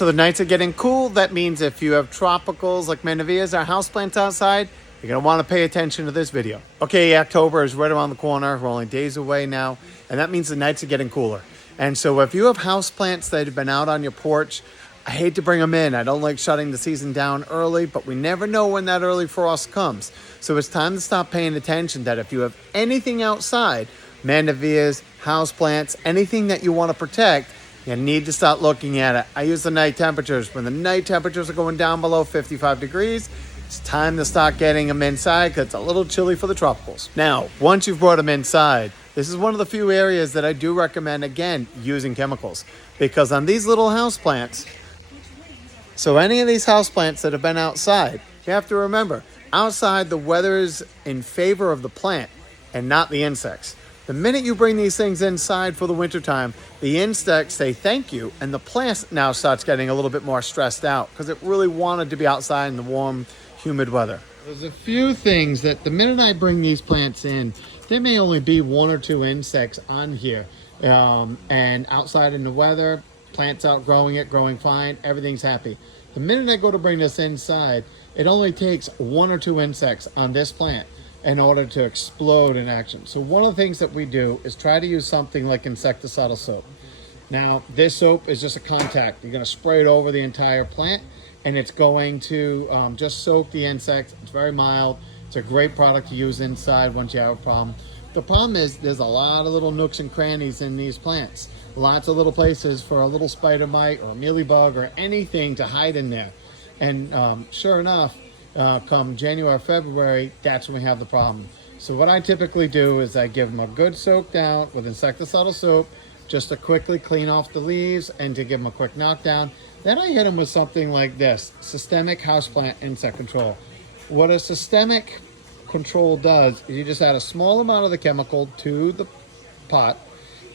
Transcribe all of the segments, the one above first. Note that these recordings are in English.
So the nights are getting cool. That means if you have tropicals like mannavias or houseplants outside, you're going to want to pay attention to this video. Okay, October is right around the corner. We're only days away now, and that means the nights are getting cooler. And so if you have houseplants that have been out on your porch, I hate to bring them in. I don't like shutting the season down early, but we never know when that early frost comes. So it's time to stop paying attention that if you have anything outside, mannavias, houseplants, anything that you want to protect, you need to start looking at it. I use the night temperatures. When the night temperatures are going down below 55 degrees, it's time to start getting them inside because it's a little chilly for the tropicals. Now, once you've brought them inside, this is one of the few areas that I do recommend, again, using chemicals. Because on these little houseplants, so any of these houseplants that have been outside, you have to remember, outside the weather is in favor of the plant and not the insects. The minute you bring these things inside for the wintertime, the insects say thank you, and the plant now starts getting a little bit more stressed out because it really wanted to be outside in the warm, humid weather. There's a few things that the minute I bring these plants in, there may only be 1 or 2 insects on here. And outside in the weather, plants out growing it, growing fine, everything's happy. The minute I go to bring this inside, it only takes 1 or 2 insects on this plant in order to explode in action. So one of the things that we do is try to use something like insecticidal soap. Now, this soap is just a contact. You're gonna spray it over the entire plant and it's going to just soak the insects. It's very mild. It's a great product to use inside once you have a problem. The problem is there's a lot of little nooks and crannies in these plants. Lots of little places for a little spider mite or a mealybug or anything to hide in there. And sure enough, come January, February, that's when we have the problem. So what I typically do is I give them a good soak down with insecticidal soap, just to quickly clean off the leaves and to give them a quick knockdown. Then I hit them with something like this, systemic houseplant insect control. What a systemic control does is you just add a small amount of the chemical to the pot,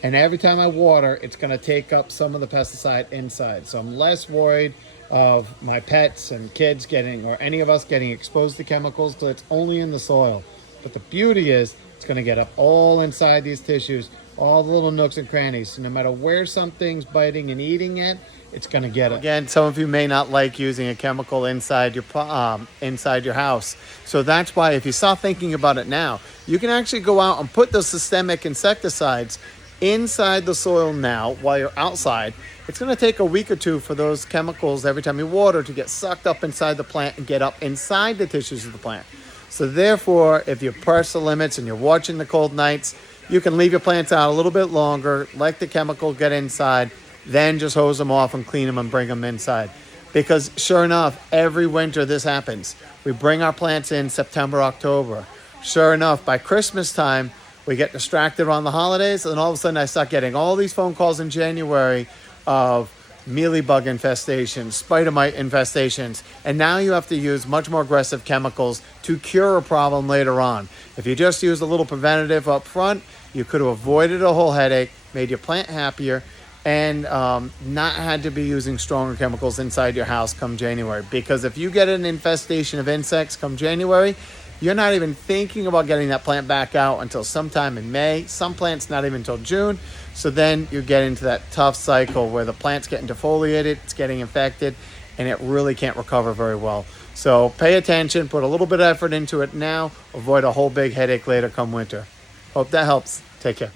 and every time I water, it's gonna take up some of the pesticide inside. So I'm less worried of my pets and kids getting, or any of us getting exposed to chemicals till it's only in the soil. But the beauty is it's going to get up all inside these tissues, all the little nooks and crannies. So no matter where something's biting and eating it, it's going to get it. Again, some of you may not like using a chemical inside your house. So that's why if you start thinking about it now, you can actually go out and put those systemic insecticides inside the soil now while you're outside. It's going to take a week or 2 for those chemicals every time you water to get sucked up inside the plant and get up inside the tissues of the plant. So therefore, if you press the limits and you're watching the cold nights, you can leave your plants out a little bit longer, let the chemical get inside, then just hose them off and clean them and bring them inside. Because sure enough, every winter this happens. We bring our plants in September, October. Sure enough, by Christmas time, we get distracted on the holidays, and all of a sudden I start getting all these phone calls in January of mealybug infestations, spider mite infestations, and now you have to use much more aggressive chemicals to cure a problem later on. If you just use a little preventative up front, you could have avoided a whole headache, made your plant happier, and not had to be using stronger chemicals inside your house come January. Because if you get an infestation of insects come January, you're not even thinking about getting that plant back out until sometime in May. Some plants not even until June. So then you get into that tough cycle where the plant's getting defoliated, it's getting infected, and it really can't recover very well. So pay attention, put a little bit of effort into it now, avoid a whole big headache later come winter. Hope that helps. Take care.